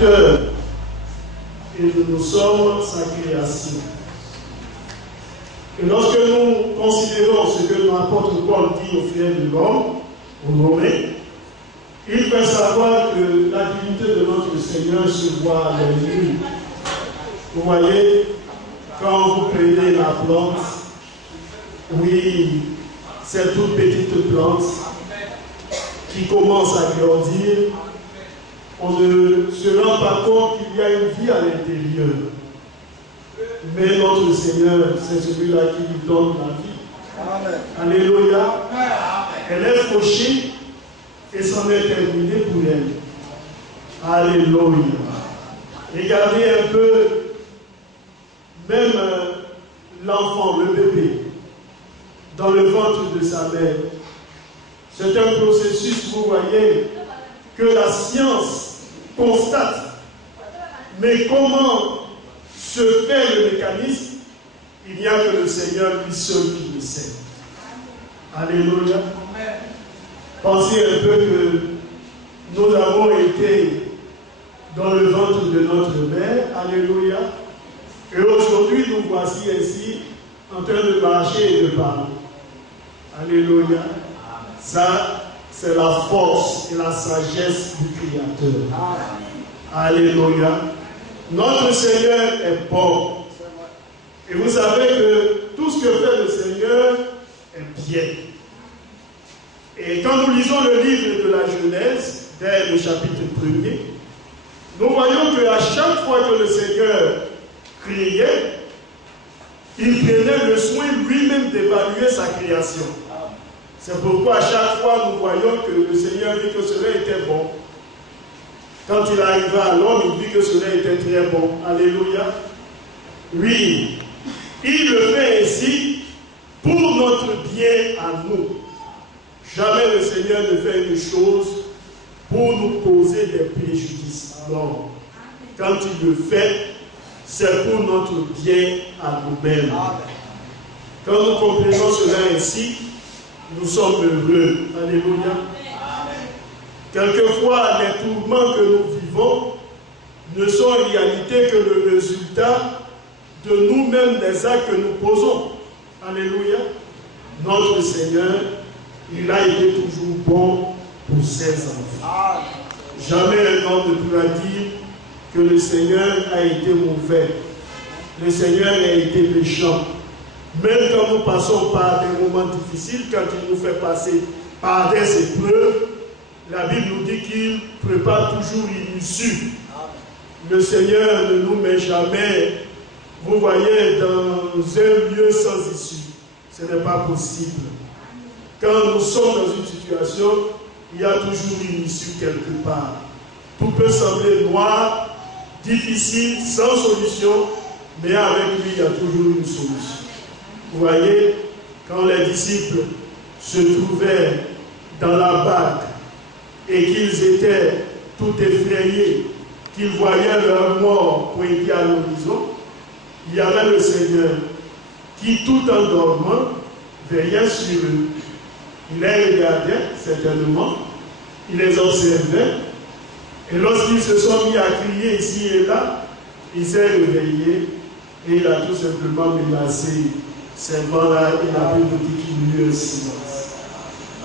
Créateur et nous sommes sa création. Et lorsque nous considérons ce que l'apôtre Paul dit aux frères de l'homme, aux Romains, il fait savoir que la divinité de notre Seigneur se voit à l'œil. Vous voyez, quand vous prenez la plante, oui, cette toute petite plante qui commence à grandir, on ne se rend pas compte qu'il y a une vie à l'intérieur. Mais notre Seigneur, c'est celui-là qui lui donne la vie. Amen. Alléluia. Elle est fauchée et c'en est terminé pour elle. Alléluia. Regardez un peu, même l'enfant, le bébé, dans le ventre de sa mère. C'est un processus, vous voyez, que la science constate. Mais comment se fait le mécanisme? Il n'y a que le Seigneur lui seul qui le sait. Alléluia. Pensez un peu que nous avons été dans le ventre de notre mère. Alléluia. Et aujourd'hui, nous voici ainsi en train de marcher et de parler. Alléluia. Ça, c'est la force et la sagesse du Créateur. Alléluia. Notre Seigneur est bon. Et vous savez que tout ce que fait le Seigneur est bien. Et quand nous lisons le livre de la Genèse, dès le chapitre 1er, nous voyons qu'à chaque fois que le Seigneur créait, il prenait le soin lui-même d'évaluer sa création. C'est pourquoi à chaque fois nous voyons que le Seigneur dit que cela était bon. Quand il arriva à l'homme, il dit que cela était très bon. Alléluia. Oui, il le fait ainsi pour notre bien à nous. Jamais le Seigneur ne fait une chose pour nous causer des préjudices. Non. Quand il le fait, c'est pour notre bien à nous-mêmes. Quand nous comprenons cela ainsi, nous sommes heureux. Alléluia. Quelquefois, les tourments que nous vivons ne sont en réalité que le résultat de nous-mêmes, des actes que nous posons. Alléluia. Notre Seigneur, il a été toujours bon pour ses enfants. Jamais un homme ne pourra dire que le Seigneur a été mauvais. Le Seigneur a été méchant. Même quand nous passons par des moments difficiles, quand il nous fait passer par des épreuves, la Bible nous dit qu'il prépare toujours une issue. Le Seigneur ne nous met jamais, vous voyez, dans un lieu sans issue. Ce n'est pas possible. Quand nous sommes dans une situation, il y a toujours une issue quelque part. Tout peut sembler noir, difficile, sans solution, mais avec lui, il y a toujours une solution. Vous voyez, quand les disciples se trouvaient dans la barque et qu'ils étaient tout effrayés, qu'ils voyaient leur mort pointer à l'horizon, il y avait le Seigneur qui, tout en dormant, veillait sur eux. Il les regardait, certainement, il les observait, et lorsqu'ils se sont mis à crier ici et là, il s'est réveillé et il a tout simplement menacé ces gens-là. Il a pu nous dire qu'il y a un silence.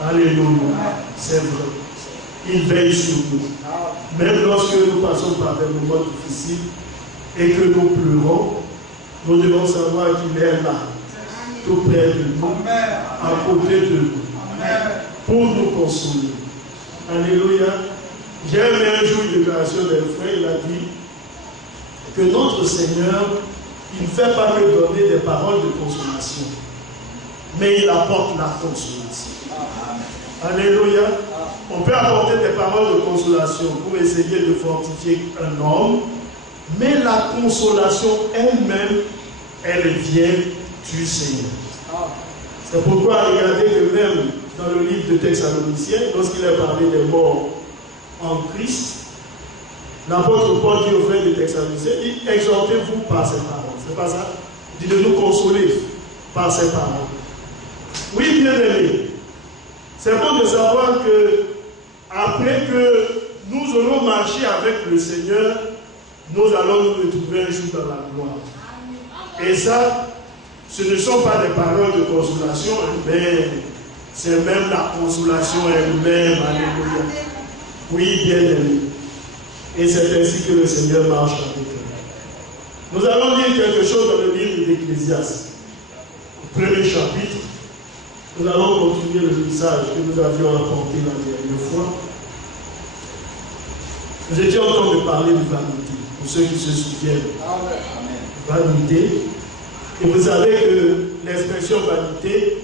Alléluia, c'est vrai. Il veille sur nous. Même lorsque nous passons par des moments difficiles et que nous pleurons, nous devons savoir qu'il est là, tout près de nous, à côté de nous, pour nous consoler. Alléluia. J'ai aimé un jour une déclaration d'un frère, il a dit que notre Seigneur, il ne fait pas que donner des paroles de consolation, mais il apporte la consolation. Alléluia. On peut apporter des paroles de consolation pour essayer de fortifier un homme, mais la consolation elle-même, elle vient du Seigneur. C'est pourquoi regardez que même dans le livre de Thessaloniciens, lorsqu'il a parlé des morts en Christ, l'apôtre Paul dit aux frères de Thessaloniciens, il exhortez-vous par ces paroles. C'est pas ça? Il dit de nous consoler par ces paroles. Oui, bien aimé. C'est bon de savoir que après que nous aurons marché avec le Seigneur, nous allons nous retrouver un jour dans la gloire. Et ça, ce ne sont pas des paroles de consolation, mais c'est même la consolation elle-même. Alléluia. Oui, bien aimé. Et c'est ainsi que le Seigneur marche avec nous. Nous allons lire quelque chose dans le livre d'Ecclésiaste. Au premier chapitre, nous allons continuer le message que nous avions apporté la dernière fois. Nous étions en train de parler de vanité, pour ceux qui se souviennent. Vanité. Et vous savez que l'expression vanité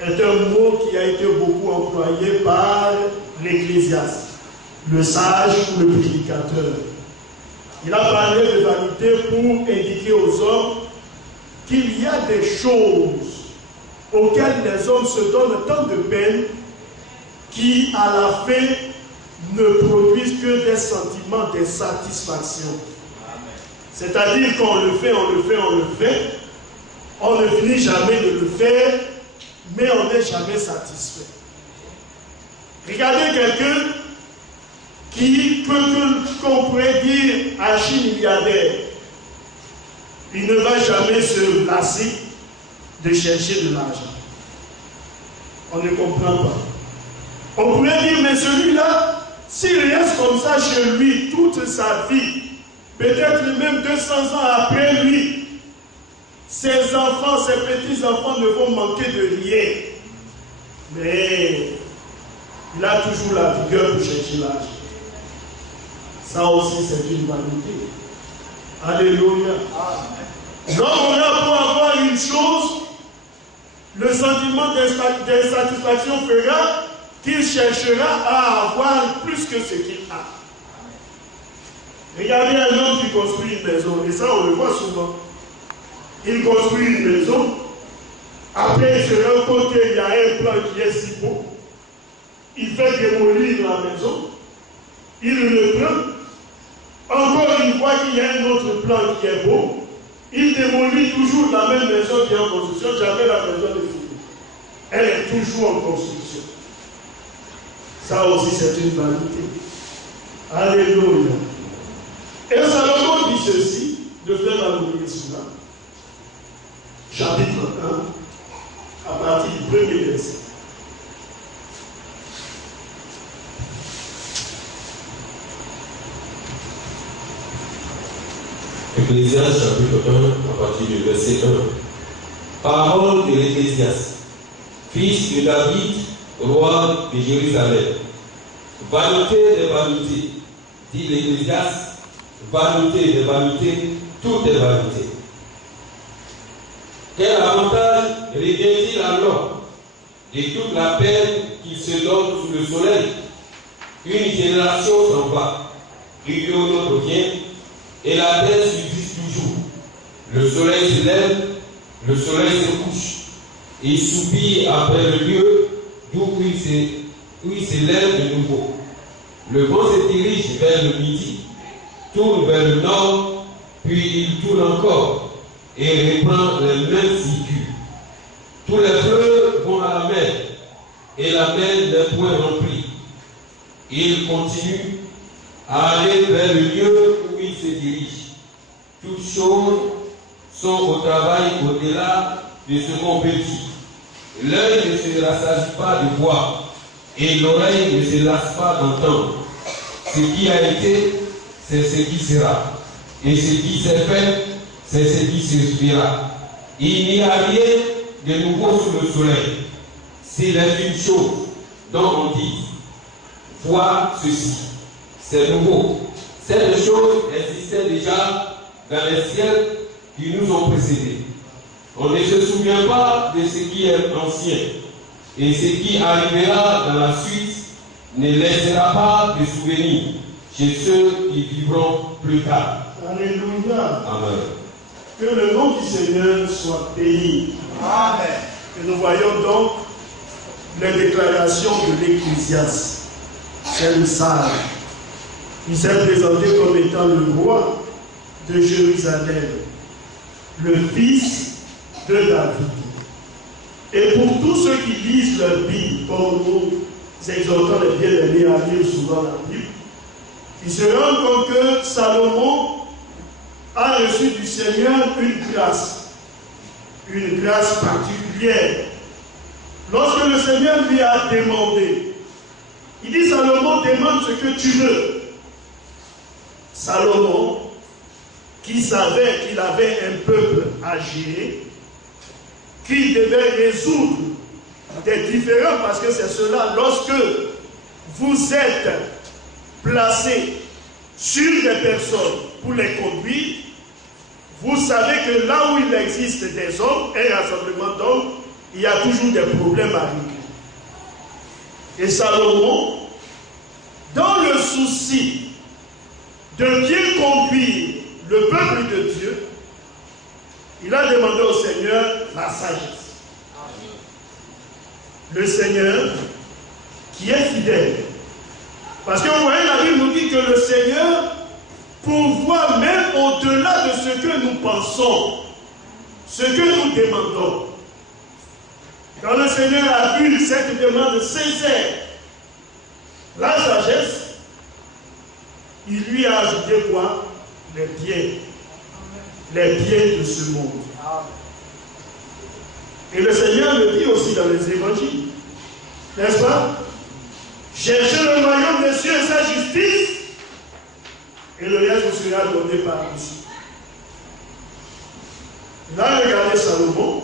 est un mot qui a été beaucoup employé par l'Ecclésiaste, le sage ou le prédicateur. Il a parlé de vanité pour indiquer aux hommes qu'il y a des choses auxquelles les hommes se donnent tant de peine qui, à la fin, ne produisent que des sentiments, des satisfactions. C'est-à-dire qu'on le fait, on le fait, on le fait. On ne finit jamais de le faire, mais on n'est jamais satisfait. Regardez quelqu'un qu'on pourrait dire archi-milliardaire. Il ne va jamais se lasser de chercher de l'argent. On ne comprend pas. On pourrait dire, mais celui-là, s'il reste comme ça chez lui toute sa vie, peut-être même 200 ans après lui, ses enfants, ses petits-enfants ne vont manquer de rien. Mais il a toujours la vigueur pour chercher l'argent. Ça aussi, c'est une vanité. Alléluia. Donc, on a pour avoir une chose, le sentiment d'insatisfaction fera qu'il cherchera à avoir plus que ce qu'il a. Regardez un homme qui construit une maison, et ça, on le voit souvent. Il construit une maison, après il se rend compte qu'il y a un plan qui est si beau. Il fait démolir la maison, il le prend, encore une fois qu'il y a un autre plan qui est beau, il démolit toujours la même maison qui est en construction, jamais la maison de fini. Elle est toujours en construction. Ça aussi c'est une vanité. Alléluia. Et Salomon dit ceci, de faire la cela. Chapitre 1, à partir du premier verset. Ecclésiaste chapitre 1, à partir du verset 1. Parole de l'Ecclésiaste, fils de David, roi de Jérusalem. Vanité des vanités, dit l'Ecclésiaste, vanité des vanités, tout est vanité. Quel avantage revient-il alors de toute la peine qui se donne sous le soleil? Une génération s'en va, et un autre vient, et la terre subsiste toujours. Le soleil se lève, le soleil se couche, et il soupire après le lieu d'où il se lève de nouveau. Le vent se dirige vers le midi, tourne vers le nord, puis il tourne encore, et reprend le même circuit. Tous les fleuves vont à la mer, et la mer n'est point remplie. Il continue à aller vers le lieu où il se dirige. Toutes choses sont au travail au-delà de ce qu'on peut dire. L'œil ne se rassasie pas de voir, et l'oreille ne se lasse pas d'entendre. Ce qui a été, c'est ce qui sera. Et ce qui s'est fait, c'est ce qui se fera. Il n'y a rien de nouveau sous le soleil. S'il est une chose dont on dit, vois ceci, c'est nouveau. Cette chose existait déjà dans les siècles qui nous ont précédés. On ne se souvient pas de ce qui est ancien. Et ce qui arrivera dans la suite ne laissera pas de souvenirs chez ceux qui vivront plus tard. Alléluia. Amen. Que le nom du Seigneur soit béni. Amen. Et nous voyons donc les déclarations de l'Ecclésiaste. C'est le sage. Il s'est présenté comme étant le roi de Jérusalem, le fils de David. Et pour tous ceux qui lisent leur Bible, comme nous exhortons les bien-aimés à lire souvent la Bible, il se rend compte que Salomon a reçu du Seigneur une grâce particulière. Lorsque le Seigneur lui a demandé, il dit: Salomon, demande ce que tu veux. Salomon, qui savait qu'il avait un peuple à gérer, qu'il devait résoudre des différends, parce que c'est cela, lorsque vous êtes placé sur des personnes pour les conduire, vous savez que là où il existe des hommes, un rassemblement d'hommes, il y a toujours des problèmes à régler. Et Salomon, dans le souci de bien conduire le peuple de Dieu, il a demandé au Seigneur la sagesse. Le Seigneur qui est fidèle. Parce que vous voyez, la Bible nous dit que le Seigneur pourvoit même au-delà de ce que nous pensons, ce que nous demandons. Quand le Seigneur a vu cette demande sincère, la sagesse, il lui a ajouté quoi? Les biens de ce monde. Et le Seigneur le dit aussi dans les évangiles, n'est-ce pas? Cherchez le royaume des cieux et sa justice, et le reste vous sera donné par-dessus. Il a regardé Salomon,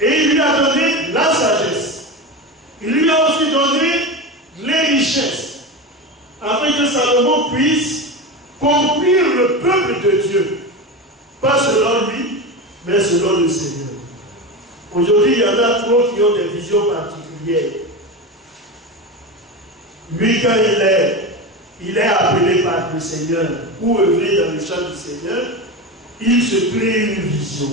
et il lui a donné la sagesse. Il lui a aussi donné les richesses, afin que Salomon puisse conduire le peuple de Dieu, pas selon lui, mais selon le Seigneur. Aujourd'hui, il y en a trop qui ont des visions particulières. Lui, quand il est appelé par le Seigneur pour œuvrer dans le champ du Seigneur, il se crée une vision.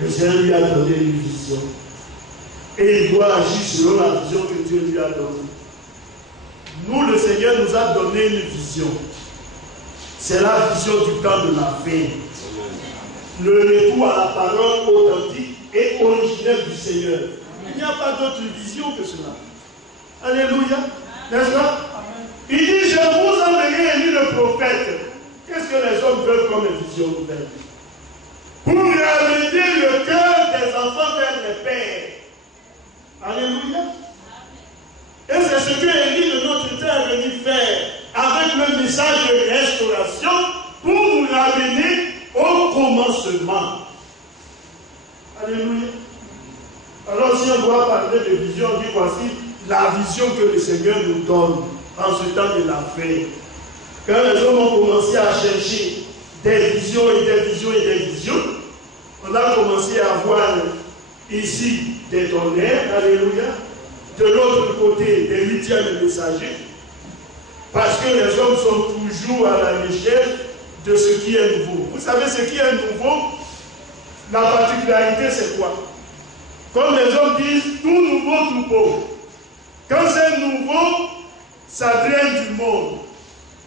Le Seigneur lui a donné une vision. Et il doit agir selon la vision que Dieu lui a donnée. Nous, le Seigneur nous a donné une vision. C'est la vision du temps de la fin. Le retour à la parole authentique et originelle du Seigneur. Il n'y a pas d'autre vision que cela. Alléluia. N'est-ce pas? Il dit: je vous enverrai Élie le prophète. Qu'est-ce que les hommes veulent comme vision nouvelle? Pour ramener le cœur des enfants vers les pères. Alléluia. Et c'est ce que Élie de notre temps est venu faire avec le message de restauration pour nous ramener au commencement. Alléluia. Alors si on doit parler de vision, on dit voici la vision que le Seigneur nous donne en ce temps de la fin. Quand les hommes ont commencé à chercher des visions et des visions et des visions, on a commencé à voir ici des tonnerres, alléluia, de l'autre côté des huitièmes messagers, parce que les hommes sont toujours à la recherche de ce qui est nouveau. Vous savez ce qui est nouveau? La particularité c'est quoi? Comme les hommes disent, tout nouveau, tout beau. Quand c'est nouveau, ça draine du monde.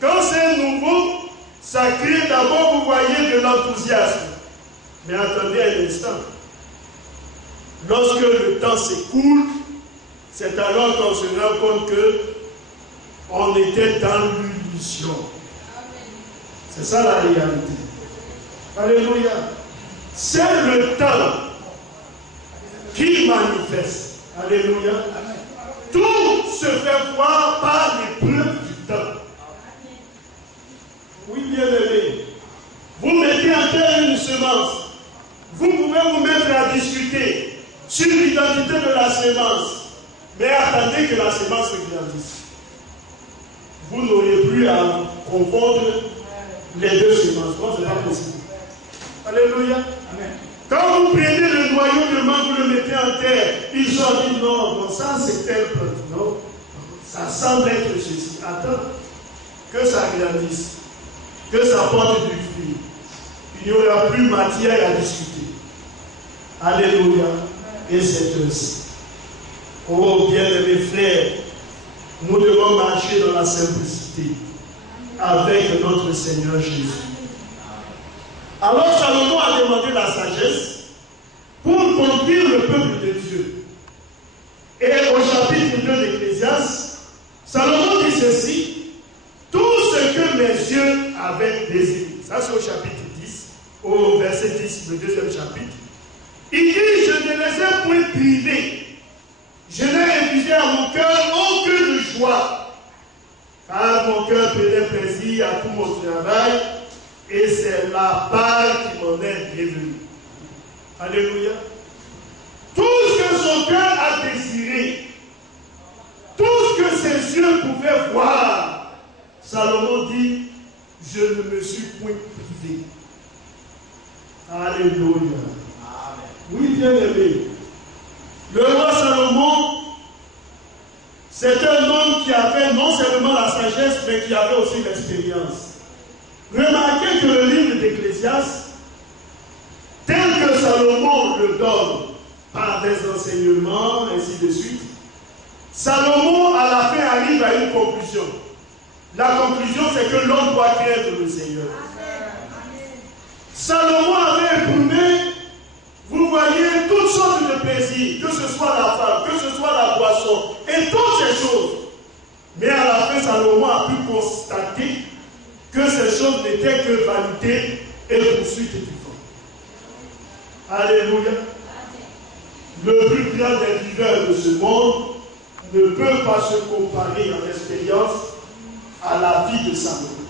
Quand c'est nouveau, ça crée d'abord, vous voyez, de l'enthousiasme. Mais attendez un instant. Lorsque le temps s'écoule, c'est alors qu'on se rend compte qu'on était dans l'illusion. C'est ça la réalité. Alléluia. C'est le temps qui manifeste. Alléluia. Tout se fait voir par l'épreuve du temps. Oui, bien-aimé. Vous mettez en terre une semence. Vous pouvez vous mettre à discuter sur l'identité de la semence. Mais attendez que la semence se grandisse. Vous n'aurez plus à confondre les deux semences. Non, ce n'est pas possible. Alléluia. Amen. Quand vous prenez le noyau de mangue, vous le mettez en terre, ils ont dit non, ça c'est tel plante. Non, ça semble être ceci. Attends, que ça grandisse, que ça porte du fruit. Il n'y aura plus matière à discuter. Alléluia. Et c'est ainsi. Oh bien-aimés frères, nous devons marcher dans la simplicité avec notre Seigneur Jésus. Alors Salomon a demandé la sagesse pour conduire le peuple de Dieu. Et au chapitre 2 d'Ecclésiaste, Salomon dit ceci: tout ce passer au chapitre 10, au verset 10, le deuxième chapitre. Il dit, je ne les ai point privés. Je n'ai infligé à mon cœur aucune joie. Car mon cœur prenait plaisir à tout mon travail. Et c'est la part qui m'en est revenue. Alléluia. Tout ce que son cœur a désiré, tout ce que ses yeux pouvaient voir, Salomon dit, je ne me suis point privé. Alléluia. Oui, bien aimé. Le roi Salomon, c'est un homme qui avait non seulement la sagesse, mais qui avait aussi l'expérience. Remarquez que le livre d'Ecclésiaste, tel que Salomon le donne par des enseignements, ainsi de suite, Salomon à la fin arrive à une conclusion. La conclusion, c'est que l'homme doit craindre le Seigneur. Salomon avait éprouvé, vous voyez, toutes sortes de plaisirs, que ce soit la femme, que ce soit la boisson, et toutes ces choses. Mais à la fin, Salomon a pu constater que ces choses n'étaient que vanité et poursuite du vent. Alléluia. Le plus grand des viveurs de ce monde ne peut pas se comparer en expérience à la vie de Salomon.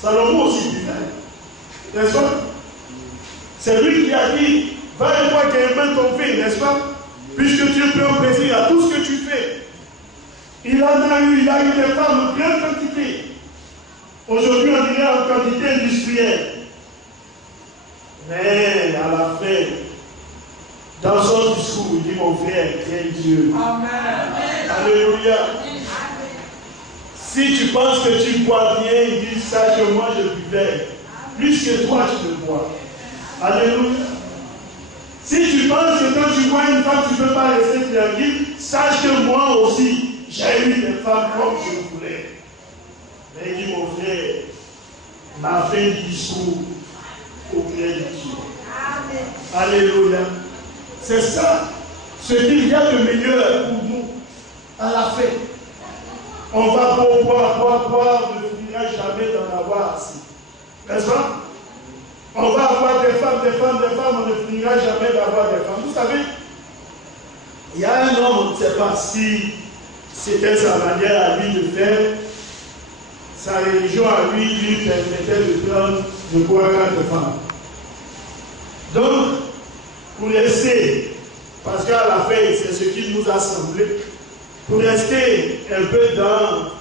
Salomon aussi vivait, n'est-ce pas? C'est lui qui a dit, va et vois qu'un ton fait, n'est-ce pas? Puisque tu prends plaisir à tout ce que tu fais. Il en a eu, il a eu des femmes de grande quantité. Aujourd'hui, on dirait en quantité industrielle. Mais à la fin, dans son discours, il dit, mon frère, crains Dieu. Amen. Alléluia. Si tu penses que tu bois bien, il dit, sache que moi je buvais. Plus que toi, tu le bois. Alléluia. Si tu penses que quand tu vois une femme, tu ne peux pas rester tranquille, sache que moi aussi, j'ai eu des femmes comme je voulais. Mais il dit, mon frère, la fin du discours au gré de Dieu. Alléluia. C'est ça, ce qu'il y a de meilleur pour nous à la fin. On va boire, on ne finira jamais d'en avoir assez. N'est-ce pas? On va avoir des femmes, on ne finira jamais d'avoir des femmes. Vous savez, il y a un homme, on ne sait pas si c'était sa manière à lui de faire. Sa religion à lui permettait de prendre de quoi 4 femmes. Donc, pour rester, parce qu'à la fin, c'est ce qui nous a semblé, pour rester un peu dans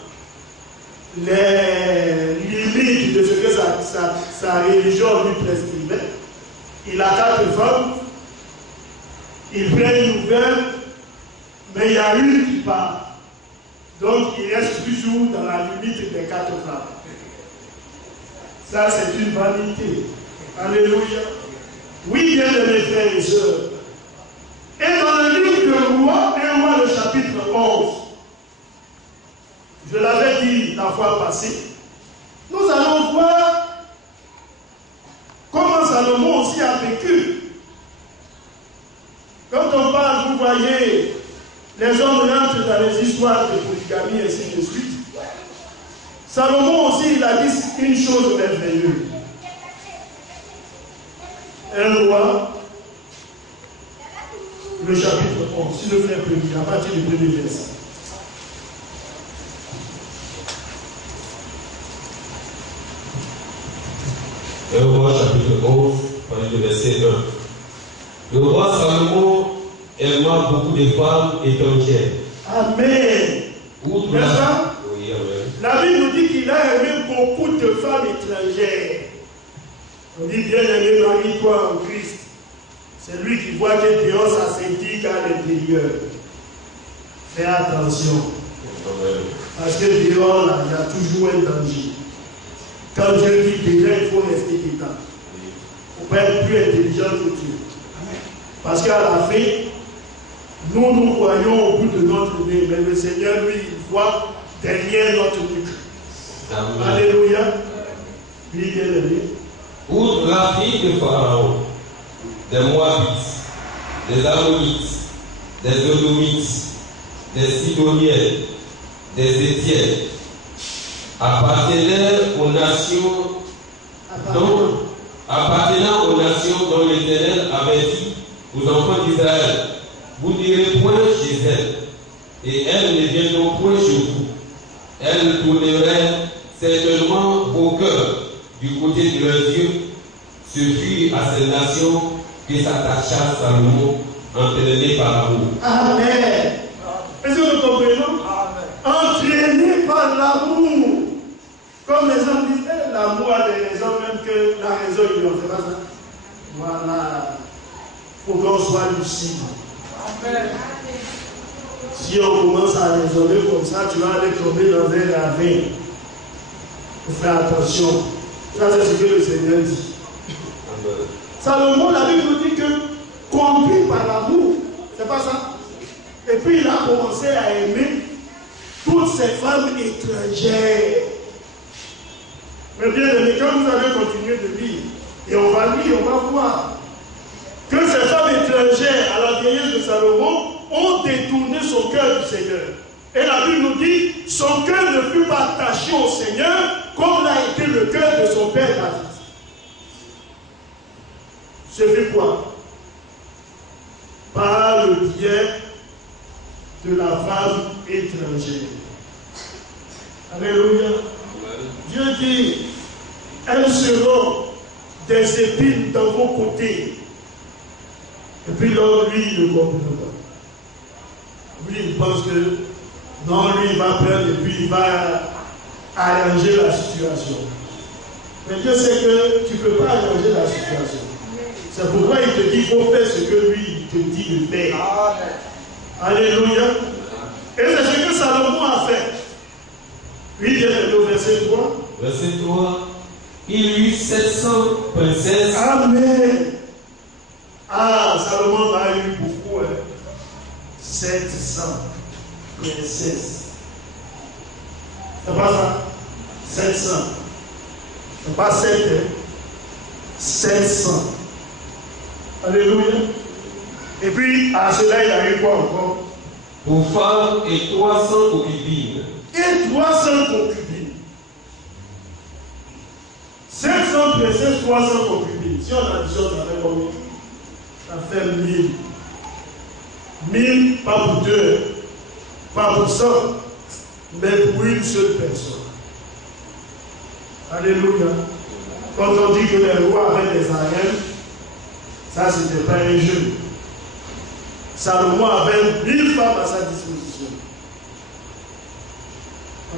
les limites de ce que sa religion lui prescrivait, il a 4 femmes, il prend une nouvelle, mais il y a une qui part. Donc, il reste toujours dans la limite des 4 femmes. Ça, c'est une vanité. Alléluia. Oui, bien mes frères et sœurs. Et dans le livre de Roi, 1 Roi, le chapitre 11, je l'avais dit la fois passée, nous allons voir comment Salomon aussi a vécu. Quand on parle, vous voyez, les hommes rentrent dans les histoires de polygamie et ainsi de suite. Salomon aussi, il a dit une chose merveilleuse. 1 Roi, le chapitre 11, si le frère peut lire, à partir du premier verset. 1 Roi, chapitre 11, partir du verset 1. Le roi Salomon aima beaucoup de femmes étrangères. Amen. Outre ça? Oui, amen. La Bible nous dit qu'il a aimé beaucoup de femmes étrangères. On dit, bien aimé, marie-toi en Christ. C'est lui qui voit que dehors ça s'indique à l'intérieur. Fais attention. Amen. Parce que dehors, là, il y a toujours un danger. Quand Dieu dit déjà, il faut rester dedans. Il ne faut pas être plus intelligent que Dieu. Parce qu'à la fin, nous voyons au bout de notre nez, mais le Seigneur, lui, il voit derrière notre nuque. Alléluia. Oui, bien aimé. Outre la fille de Pharaon, des Moabites, des Ammonites, des Edomites, des Sidoniens, des Étiennes, appartenaient aux nations Donc, appartenant aux nations dont l'Éternel avait dit aux enfants d'Israël, vous n'irez point chez elles, et elles ne viendront point chez vous. Elles tourneraient certainement vos cœurs du côté de leurs yeux. Ce fut à ces nations que s'attacha Salomon, entraîné par l'amour. Amen. Est-ce que nous comprenons? Entraîné par l'amour. Comme les hommes disent, l'amour a des raisons, même que la raison il en fait pas ça. Voilà. Il faut qu'on soit lucide. Amen. Si on commence à raisonner comme ça, tu vas aller tomber dans un ravin. Il faut faire attention. Ça, c'est ce que le Seigneur dit. Amen. Salomon, la Bible nous dit que conduit par l'amour, c'est pas ça? Et puis il a commencé à aimer toutes ces femmes étrangères. Mais bien aimé, quand vous allez continuer de lire, et on va lire, on va voir que ces femmes étrangères à la vieillesse de Salomon ont détourné son cœur du Seigneur. Et la Bible nous dit, son cœur ne fut pas attaché au Seigneur comme l'a été le cœur de son père David. C'est fait quoi? Par le biais de la femme étrangère. Alléluia. Dieu dit, elles seront des épines dans vos côtés. Et puis là, lui, il ne comprend pas. Lui, il pense que non, lui, il va prendre et puis il va arranger la situation. Mais Dieu sait que tu ne peux pas arranger la situation. C'est pourquoi il te dit qu'il faut faire ce que lui, il te dit de faire. Alléluia. Et c'est ce que Salomon a fait. Lui, il est au verset 3. Verset 3. Il eut 700 princesses. Amen. Ah, Salomon a eu beaucoup. 700 princesses. C'est pas ça? 700. C'est pas 7, hein? 700. Alléluia. Et puis, à cela, il a eu quoi encore? Pour femmes et 300 concubines. Et 300 concubines. 500 princesses, 300 concubines. Si on additionne, ça fait combien? Ça fait 1000. 1000, pas pour 2, pas pour 100, mais pour une seule personne. Alléluia. Quand on dit que les rois avaient des arènes, ça c'était pas un jeu. Salomon avait 1000 femmes à sa disposition.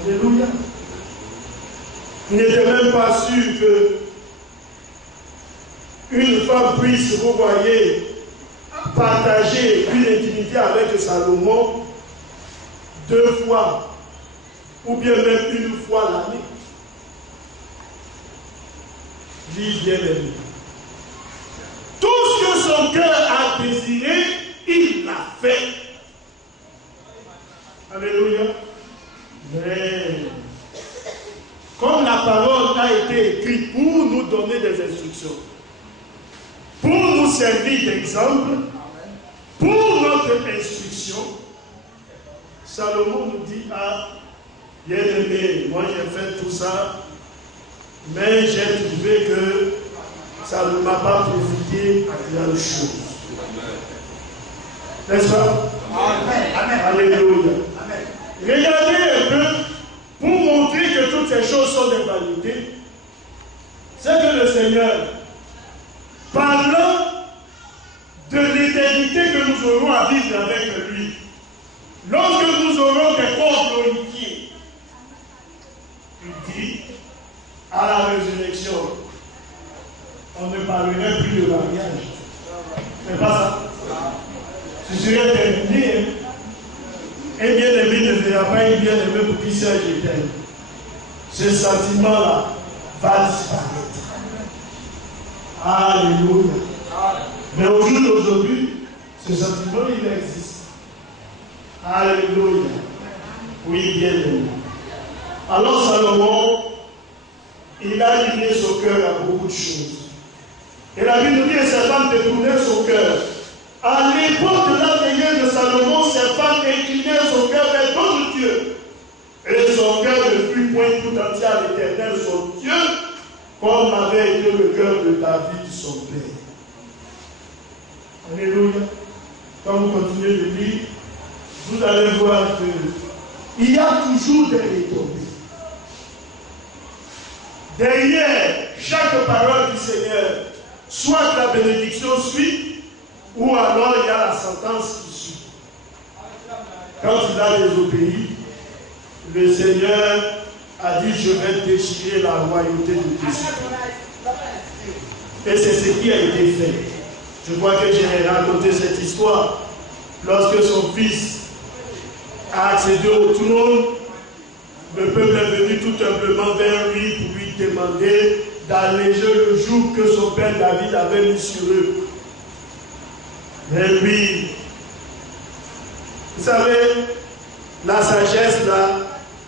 Alléluia. Il n'était même pas sûr que une femme puisse, vous voyez, partager une intimité avec Salomon 2 fois, ou bien même une fois l'année. Dis bien aimé. Tout ce que son cœur a désiré, il l'a fait. Alléluia. Mais comme la parole a été écrite pour nous donner des instructions, pour nous servir d'exemple, pour notre instruction, Salomon nous dit, ah, bien aimé, moi j'ai fait tout ça, mais j'ai trouvé que ça ne m'a pas profité à grand chose. N'est-ce pas? Amen. Alléluia. Amen. Regardez un peu, pour montrer que toutes ces choses sont des vanités, c'est que le Seigneur, parlant de l'éternité que nous aurons à vivre avec lui, lorsque nous aurons des corps glorifiés, il dit, à la résurrection, on ne parlerait plus de mariage. C'est pas ça. Ce serait terminé. Hein? Un bien-aimé ne verra pas un bien-aimé pour qui c'est éternel. Ce sentiment-là va disparaître. Alléluia. Mais au jour d'aujourd'hui, ce sentiment, il existe. Alléluia. Oui, bien aimé. Alors Salomon, il a livré son cœur à beaucoup de choses. Et la Bible nous dit que ces femmes détournaient son cœur. À l'époque de la vieillesse de Salomon, ces femmes inclinaient son cœur vers d'autres dieux. Et son cœur ne fut point tout entier à l'Éternel, son Dieu, comme avait été le cœur de David, son père. Alléluia. Quand vous continuez de lire, vous allez voir qu'il y a toujours des retombées. Derrière chaque parole du Seigneur, soit la bénédiction suit, ou alors il y a la sentence qui suit. Quand il a désobéi, le Seigneur a dit: je vais déchirer la royauté de Dieu. Et c'est ce qui a été fait. Je crois que j'ai raconté cette histoire. Lorsque son fils a accédé au trône, le peuple est venu tout simplement vers lui pour lui demander d'alléger le joug que son père David avait mis sur eux. Mais lui, vous savez, la sagesse là,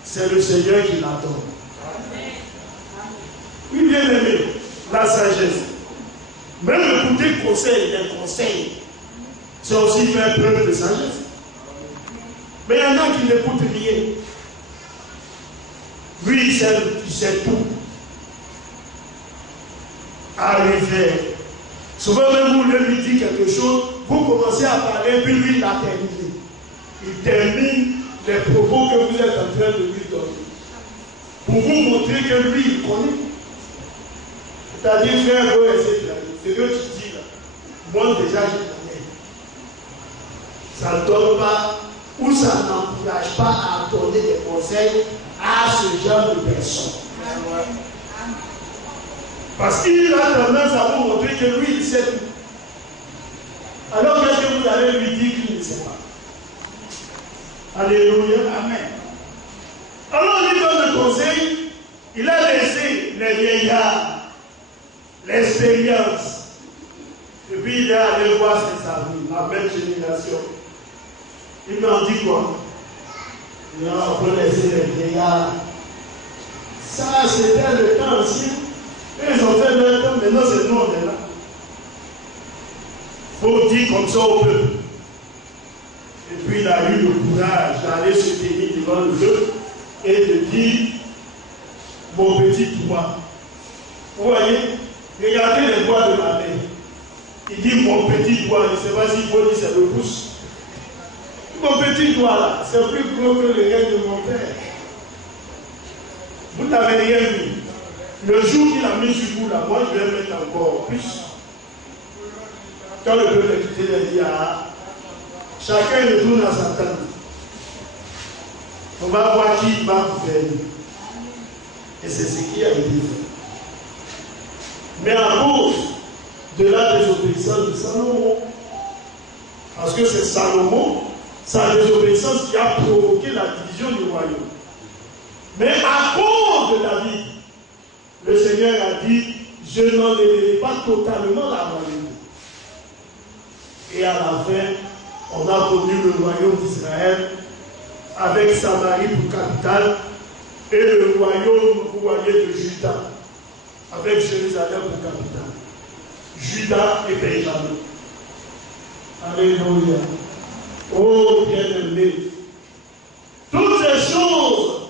c'est le Seigneur qui la donne. Oui, bien aimé, la sagesse. Même écouter les conseils, c'est aussi faire preuve de sagesse. Mais il y en a qui n'écoutent rien. Lui, il sait tout. Arrivé. Souvent, même vous lui dites quelque chose, vous commencez à parler, puis lui, il a terminé. Il termine les propos que vous êtes en train de lui donner. Pour vous montrer que lui, il connaît. C'est-à-dire, frère, vous essayez de la dire. Ce que tu dis là, moi déjà, je connais. Ça ne donne pas, ou ça n'encourage pas à donner des conseils à ce genre de personnes. Parce qu'il a tendance à vous montrer que lui, il sait tout. Alors qu'est-ce que vous allez lui dire qu'il ne sait pas? Alléluia. Amen. Alors il lui donne le conseil, il a laissé les vieillards, l'expérience. Et puis il est allé voir ses amis, la même génération. Il m'en dit quoi? Non, on peut laisser les vieillards. Ça, c'était le temps ancien. Ils ont fait leur temps, maintenant c'est nous, on est là. Il faut dire comme ça au peuple. Et puis il a eu le courage d'aller se tenir devant le peuple et de dire: mon petit doigt. Vous voyez, regardez les doigts de ma main. Il dit: mon petit doigt, je ne sais pas s'il faut dire c'est le pouce. Mon petit doigt là, c'est plus gros que le reste de mon père. Vous n'avez rien vu. Le jour qu'il a mis sur vous là, moi je vais mettre encore plus. Quand le peuple est quitté, il a dit: ah, chacun retourne à sa tente. On va voir qui va gouverner. Et c'est ce qui a été fait. Mais à cause de la désobéissance de Salomon, parce que c'est Salomon, sa désobéissance qui a provoqué la division du royaume. Mais à cause de David, le Seigneur a dit: je n'enlèverai pas totalement la royauté. Et à la fin, on a connu le royaume d'Israël avec Samarie pour capitale et le royaume, vous voyez, de Juda avec Jérusalem pour capitale. Juda et Benjamin. Alléluia. Oh bien-aimé, toutes ces choses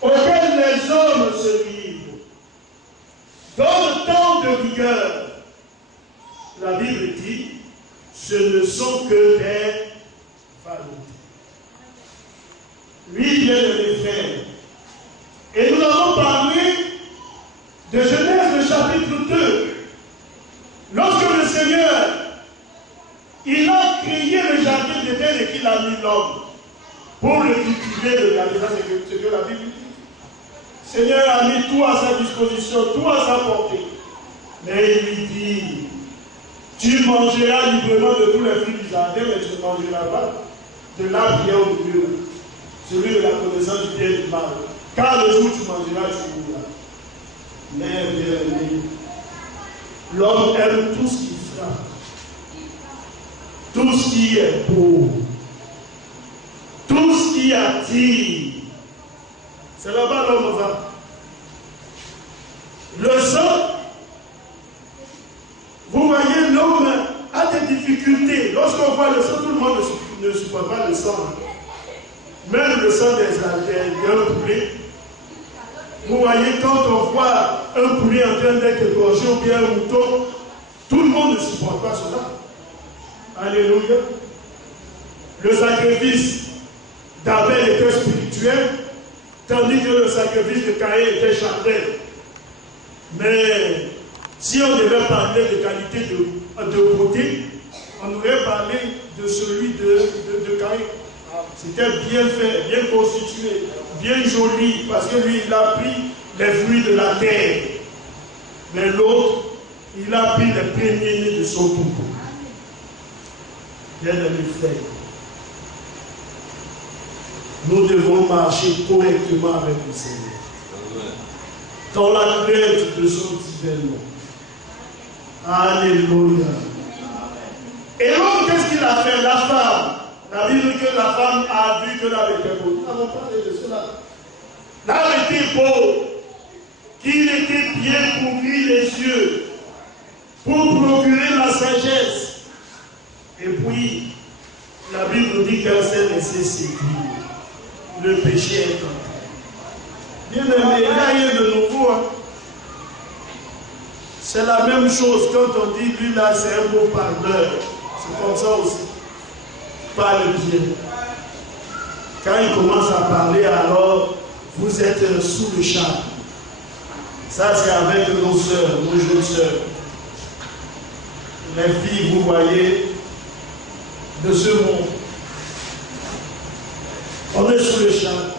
auxquelles les hommes se livrent dans le temps de rigueur, la Bible dit: ce ne sont que des vanités. Oui, bien-aimés frères, et nous avons parlé de Genèse, le chapitre 2, lorsque le Seigneur, il a créé le jardin d'Éden et qu'il a mis l'homme pour le cultiver, le garder. Ça, c'est ce que la Bible dit. Le Seigneur a mis tout à sa disposition, tout à sa portée. Mais il lui dit: tu mangeras librement de tous les fruits du jardin, mais tu ne mangeras pas de l'arbre qui est au milieu, celui de la connaissance du bien et du mal. Car le jour où tu mangeras, tu mourras. Mais bien aimé, l'homme aime tout ce qui frappe, tout ce qui est beau, tout ce qui attire. C'est là-bas l'homme va. Le sang, vous voyez, l'homme a des difficultés. Lorsqu'on voit le sang, tout le monde ne supporte pas le sang. Même le sang des poulet, Vous voyez, quand on voit un poulet en train d'être égorgé ou bien un mouton, tout le monde ne supporte pas cela. Alléluia. Le sacrifice d'Abel était spirituel, tandis que le sacrifice de Caïn était charnel. Mais si on devait parler de qualité de beauté, on aurait parlé de celui de Caïn. C'était bien fait, bien constitué, bien joli, parce que lui, il a pris les fruits de la terre. Mais l'autre, il a pris les premiers-nés de son troupeau. Bien aimé frère, nous devons marcher correctement avec le Seigneur. Dans la crainte de son divin nom. Alléluia. Et l'homme, qu'est-ce qu'il a fait? La femme. La Bible dit que la femme a vu que l'âme était beau. Nous avons parlé de cela. L'âme était beau. Qu'il était bien pour ouvrir les yeux. Pour procurer la sagesse. Et puis, la Bible dit qu'elle s'est laissée séduire. Le péché est entré. Bien aimé, il n'y a rien de nouveau. Hein? C'est la même chose quand on dit, lui là, c'est un beau parleur. C'est comme ça aussi. Parle bien. Quand il commence à parler, alors, vous êtes sous le charme. Ça, c'est avec nos sœurs, nos jeunes sœurs. Les filles, vous voyez, de ce monde. On est sous le charme.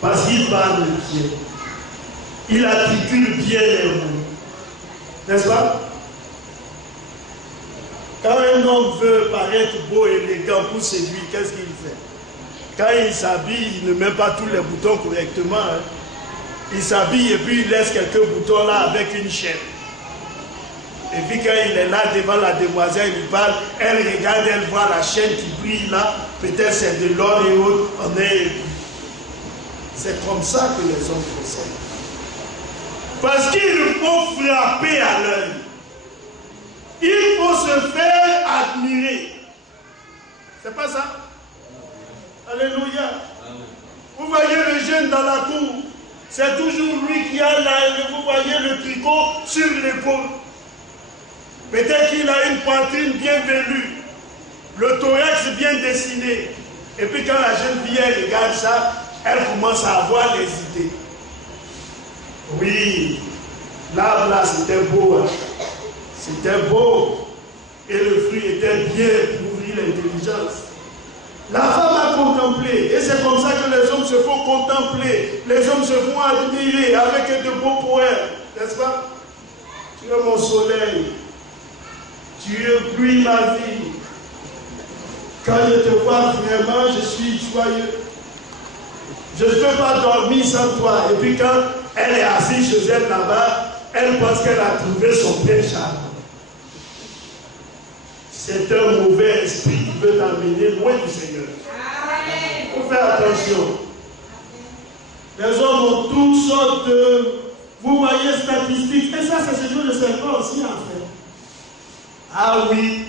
Parce qu'il parle bien. Il articule bien les mots. N'est-ce pas? Quand un homme veut paraître beau et élégant pour séduire, qu'est-ce qu'il fait? Quand il s'habille, il ne met pas tous les boutons correctement. Hein. Il s'habille et puis il laisse quelques boutons là avec une chaîne. Et puis quand il est là devant la demoiselle, il lui parle, elle regarde, elle voit la chaîne qui brille là, peut-être c'est de l'or et autres, on est... C'est comme ça que les hommes procèdent. Parce qu'il faut frapper à l'œil. Il faut se faire admirer. C'est pas ça? Alléluia. Vous voyez le jeune dans la cour, c'est toujours lui qui a là, vous voyez le tricot sur l'épaule. Peut-être qu'il a une poitrine bien velue, le thorax bien dessiné. Et puis quand la jeune fille elle regarde ça, elle commence à avoir des idées. Oui, là c'était beau. Hein. C'était beau. Et le fruit était bien pour ouvrir l'intelligence. La femme a contemplé. Et c'est comme ça que les hommes se font contempler. Les hommes se font admirer avec de beaux poèmes. N'est-ce pas? Tu es mon soleil. Tu éblouis ma vie. Quand je te vois vraiment, je suis joyeux. Je ne peux pas dormir sans toi. Et puis quand elle est assise chez elle là-bas, elle pense qu'elle a trouvé son plein charme. C'est un mauvais esprit qui veut t'amener loin du Seigneur. Il faut faire attention. Les hommes ont toutes sortes de... Vous voyez, statistiques. Et ça, c'est ce jeu de serpent aussi, en fait. Ah oui,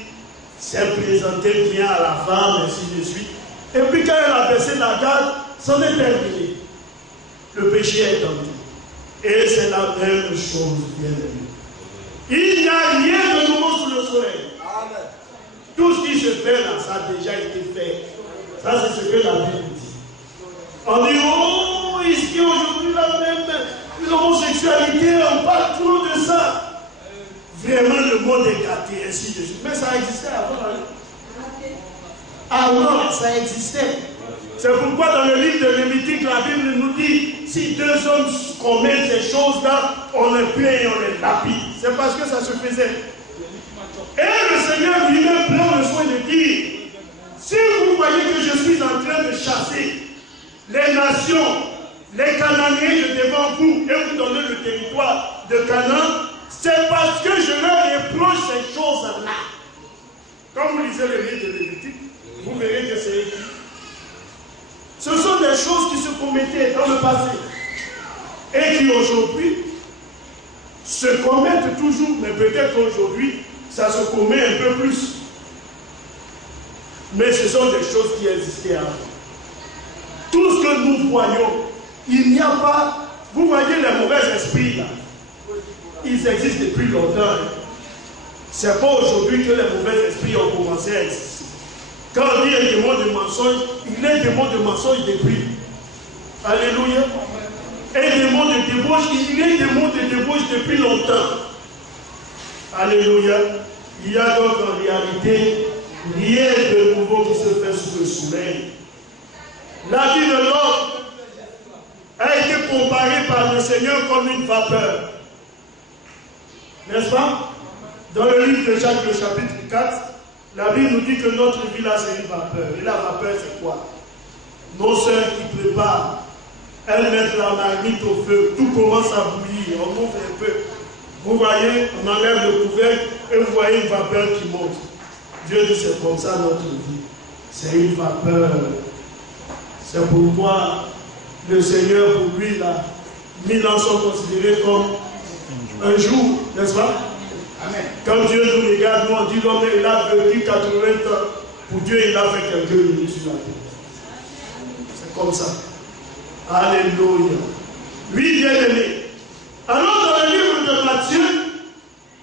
c'est présenté bien à la femme, ainsi de suite. Et puis quand elle a baissé la garde, c'en est terminé. Le péché est tenté. Et c'est la même chose, bien aimé. Il n'y a rien de nouveau sous le soleil. Amen. Tout ce qui se fait là, ça a déjà été fait. Ça, c'est ce que la Bible dit. On dit, oh, ici aujourd'hui, la même l'homosexualité, on parle trop de ça. Vraiment, le monde est gâté, ainsi de suite. Mais ça existait avant. Avant, ça existait. C'est pourquoi dans le livre de Lévitique, la Bible nous dit, si deux hommes commettent ces choses-là, on les plaint et on les lapide. C'est parce que ça se faisait. Et le Seigneur lui-même prend le soin de dire, si vous voyez que je suis en train de chasser les nations, les Cananéens devant vous, et vous donnez le territoire de Canaan, c'est parce que je leur reproche ces choses-là. Quand vous lisez le livre de Lévitique, vous verrez que c'est écrit. Ce sont des choses qui se commettaient dans le passé et qui aujourd'hui se commettent toujours, mais peut-être aujourd'hui, ça se commet un peu plus. Mais ce sont des choses qui existaient avant. Tout ce que nous voyons, il n'y a pas Vous voyez les mauvais esprits là. Ils existent depuis longtemps. Ce n'est pas aujourd'hui que les mauvais esprits ont commencé à exister. Quand on dit un démon de mensonge, il est un démon de mensonge depuis. Alléluia. Un démon de débauche, il est un démon de débauche depuis longtemps. Alléluia. Il y a donc en réalité rien de nouveau qui se fait sous le soleil. La vie de l'homme a été comparée par le Seigneur comme une vapeur. N'est-ce pas? Dans le livre de Jacques, le chapitre 4, la Bible nous dit que notre vie là c'est une vapeur. Et la vapeur c'est quoi? Nos sœurs qui préparent, elles mettent la marmite au feu, tout commence à bouillir, on ouvre un peu. Vous voyez, on enlève le couvercle et vous voyez une vapeur qui monte. Dieu dit c'est comme ça notre vie. C'est une vapeur. C'est pourquoi le Seigneur pour lui là, 1000 ans sont considérés comme un jour, n'est-ce pas? Amen. Quand Dieu nous regarde, nous on dit l'homme il a vécu 80 ans. Pour Dieu il a fait quelques minutes sur la terre. C'est comme ça. Alléluia. Oui, bien-aimé. Alors dans le livre de Matthieu,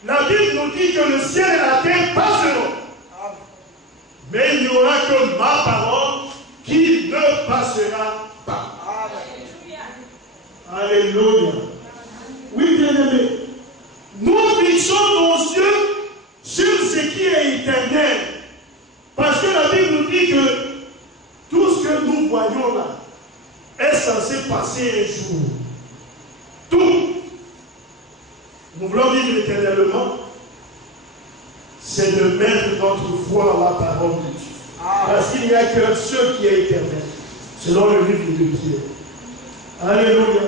la Bible nous dit que le ciel et la terre passeront. Mais il n'y aura que ma parole qui ne passera pas. Alléluia. Oui, bien-aimé. Nous fixons nos yeux sur ce qui est éternel. Parce que la Bible nous dit que tout ce que nous voyons là est censé passer un jour. Tout. Nous voulons vivre éternellement. C'est de mettre notre foi dans la parole de Dieu. Parce qu'il n'y a qu'un seul qui est éternel. Selon le livre de Dieu. Alléluia.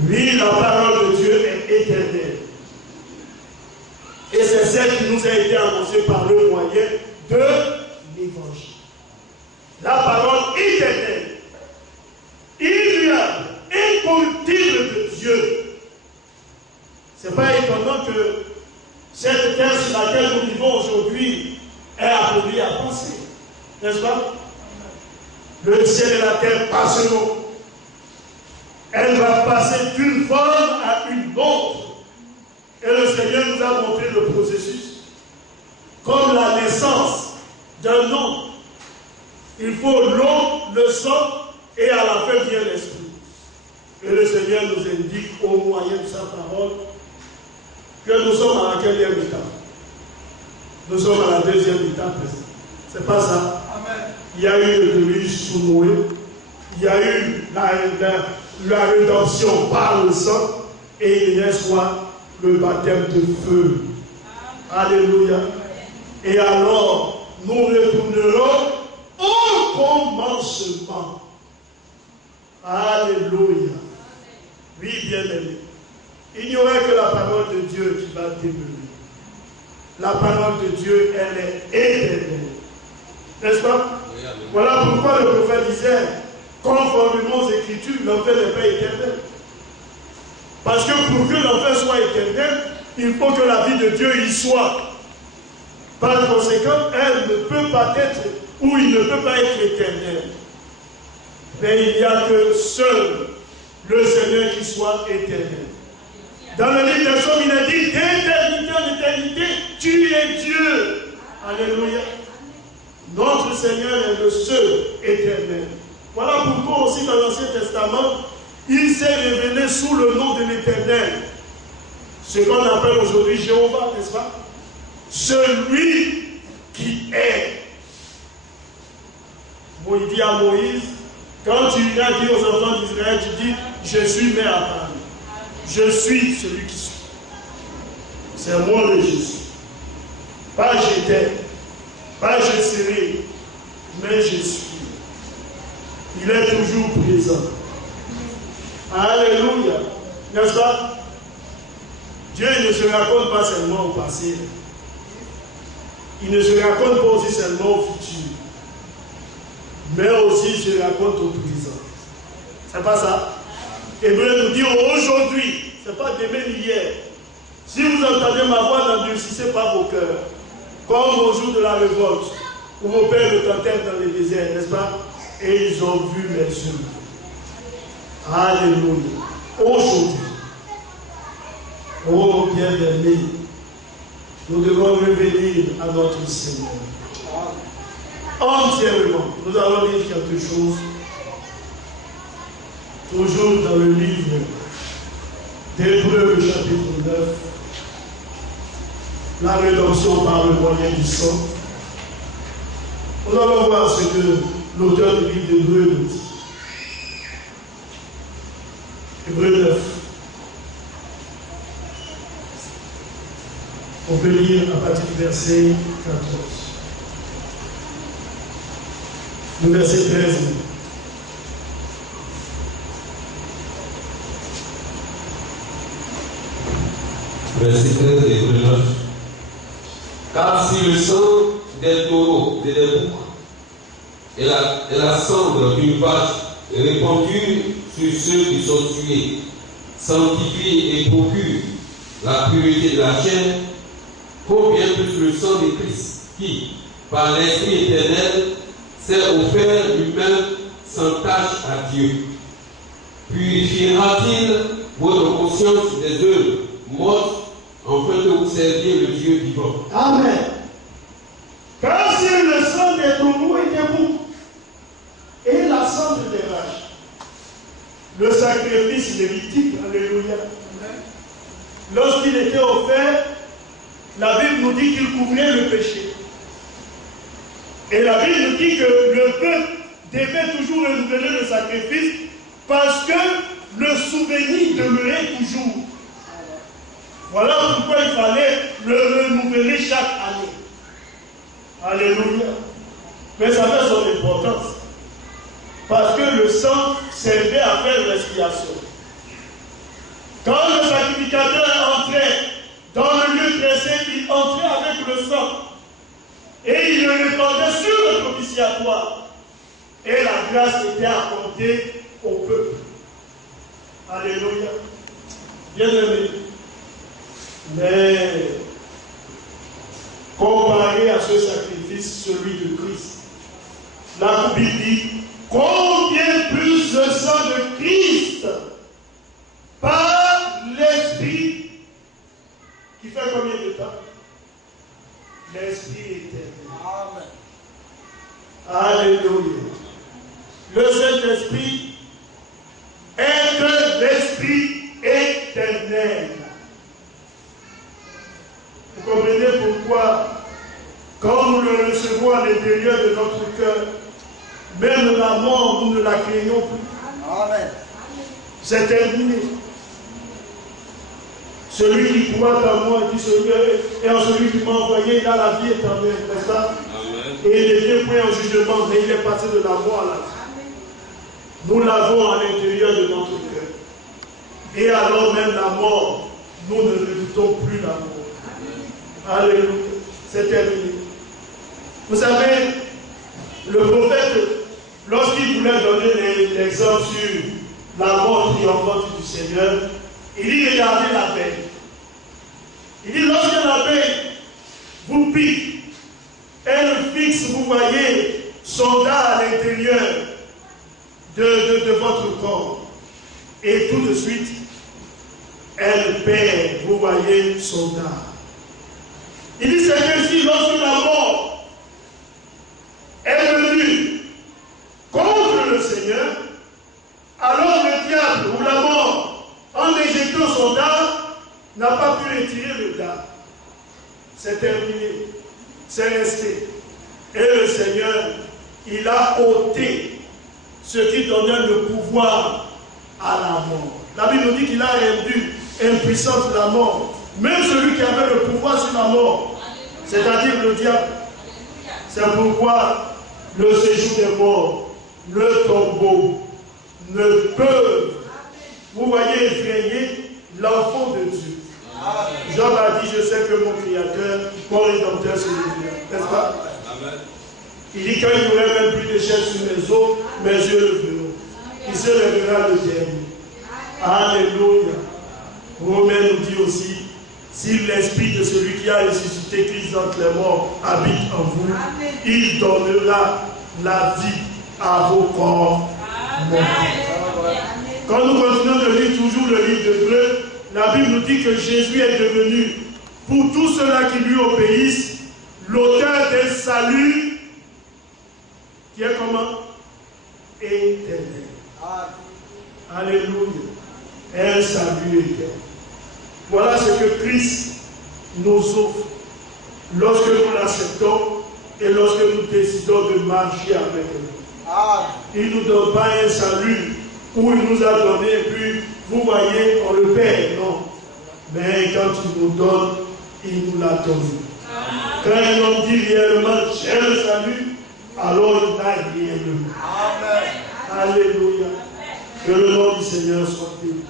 Oui, la parole de Dieu est éternelle. Et c'est celle qui nous a été annoncée par le moyen de l'évangile. La parole éternelle, immuable, incorruptible de Dieu. Ce n'est pas étonnant que cette terre sur laquelle nous vivons aujourd'hui est appelée à passer. N'est-ce pas? Le ciel et la terre passeront. Elle va passer d'une forme à une autre. Et le Seigneur nous a montré le processus. Comme la naissance d'un homme. Il faut l'eau, le sang, et à la fin vient l'esprit. Et le Seigneur nous indique au moyen de sa parole que nous sommes à la quatrième étape. Nous sommes à la deuxième étape. C'est pas ça. Amen. Il y a eu le déluge sous Noé. Il y a eu la rédemption par le sang. Et il reste quoi? Le baptême de feu. Alléluia. Et alors, nous retournerons au commencement. Alléluia. Oui, bien-aimé. Il n'y aurait que la parole de Dieu qui va demeurer. La parole de Dieu, elle est éternelle. N'est-ce pas? Oui, voilà pourquoi le prophète disait, conformément aux Écritures, l'enfer n'est pas éternel. Parce que pour que l'enfer soit éternel, il faut que la vie de Dieu y soit. Par conséquent, elle ne peut pas être, ou il ne peut pas être éternel. Mais il n'y a que seul le Seigneur qui soit éternel. Dans le livre des Psaumes, il est dit, d'éternité en éternité, tu es Dieu. Alléluia. Notre Seigneur est le seul éternel. Voilà pourquoi aussi dans l'Ancien Testament, il s'est révélé sous le nom de l'Éternel. Ce qu'on appelle aujourd'hui Jéhovah, n'est-ce pas? Celui qui est. Bon, il dit à Moïse, quand tu viens dire aux enfants d'Israël, tu dis, je suis mais à parler. Je suis celui qui suis. C'est moi le Jésus. Pas j'étais, pas je serai, mais je suis. Il est toujours présent. Alléluia. N'est-ce pas? Dieu ne se raconte pas seulement au passé. Il ne se raconte pas aussi seulement au futur. Mais aussi il se raconte au présent. C'est pas ça? Hébreu nous dit aujourd'hui. Ce n'est pas demain ni hier. Si vous entendez ma voix, n'endurcissez pas vos cœurs. Comme au jour de la révolte, où vos pères le tentèrent dans les déserts, n'est-ce pas? Et ils ont vu mes œuvres. Alléluia. aujourd'hui. Oh bien-aimé, nous devons revenir à notre Seigneur. Entièrement, nous allons lire quelque chose, toujours dans le livre d'Hébreux, chapitre 9, la rédemption par le moyen du sang. Nous allons voir ce que l'auteur du livre d'Hébreux nous dit. Hébreux 9. On peut lire à partir du verset 14. Le verset 13. Verset 13 de Hébreux 9. Car si le sang des taureaux et des boucs et la cendre d'une vache répandue sur ceux qui sont tués sanctifie et procure la pureté de la chair, combien plus le sang de Christ qui, par l'Esprit éternel, s'est offert lui-même sans tache à Dieu, purifiera-t-il votre conscience des œuvres mortes afin que vous serviez le Dieu vivant. Amen. Car si le sang des taureaux et des boucs et la cendre des vaches, le sacrifice lévitique, alléluia, lorsqu'il était offert, la Bible nous dit qu'il couvrait le péché. Et la Bible nous dit que le peuple devait toujours renouveler le sacrifice parce que le souvenir demeurait toujours. Voilà pourquoi il fallait le renouveler chaque année. Alléluia. Mais ça a son importance. Parce que le sang servait à faire l'expiation. Quand le sacrificateur entrait dans le lieu très saint, il entrait avec le sang. Et il le répandait sur le propitiatoire. Et la grâce était accordée au peuple. Alléluia. Bien-aimé. Mais comparé à ce sacrifice, celui de Christ, la Bible dit combien plus le sang de Christ par l'Esprit qui fait combien de temps? L'Esprit éternel. Amen. Alléluia. Le Saint-Esprit est l'Esprit éternel. Vous comprenez pourquoi, quand nous le recevons à l'intérieur de notre cœur, même la mort, nous ne la craignons plus. Amen. C'est terminé. Celui qui croit en moi, dit et en celui qui m'a envoyé, il a la vie éternelle, n'est-ce pas? Et il n'est point en jugement, mais il est passé de la mort à la vie. Nous l'avons à l'intérieur de notre cœur. Et alors même la mort, nous ne redoutons plus la mort. Alléluia. C'est terminé. Vous savez, le prophète, lorsqu'il voulait donner l'exemple sur la mort triomphante du Seigneur, il dit regardez l'abeille. Il dit lorsque l'abeille vous pique, elle fixe, vous voyez, son dard à l'intérieur de votre corps. Et tout de suite, elle perd, vous voyez, son dard. Il dit c'est ainsi lorsque la mort est venue contre le Seigneur, alors le diable ou la mort, en éjectant son dard, n'a pas pu retirer le dard. C'est terminé. C'est resté. Et le Seigneur, il a ôté ce qui donnait le pouvoir à la mort. La Bible nous dit qu'il a rendu impuissante la mort. Même celui qui avait le pouvoir sur la mort, c'est-à-dire le diable. C'est pourquoi le séjour des morts, le tombeau, ne peuvent, vous voyez, effrayer l'enfant de Dieu. Job a dit, je sais que mon Créateur, mon Rédempteur se réveillera. N'est-ce pas? Il dit, quand il n'y aurait même plus de chair sur mes os, mes yeux le verront. Il se révélera le dernier. Alléluia. Romain nous dit aussi, si l'esprit de celui qui a ressuscité Christ d'entre les morts habite en vous, il donnera la vie à vos corps morts. Quand nous continuons de lire toujours le livre d'Hébreux, la Bible nous dit que Jésus est devenu, pour tous ceux-là qui lui obéissent, l'auteur d'un salut qui est comment? Éternel. Alléluia. Un salut éternel. Voilà ce que Christ nous offre lorsque nous l'acceptons et lorsque nous décidons de marcher avec lui. Il ne nous donne pas un salut où il nous a donné et puis vous voyez on le perd, non. Mais quand il nous donne, il nous l'a donné. Quand un homme dit réellement j'ai le salut, alors il n'a rien de nous. Alléluia. Que le nom du Seigneur soit béni.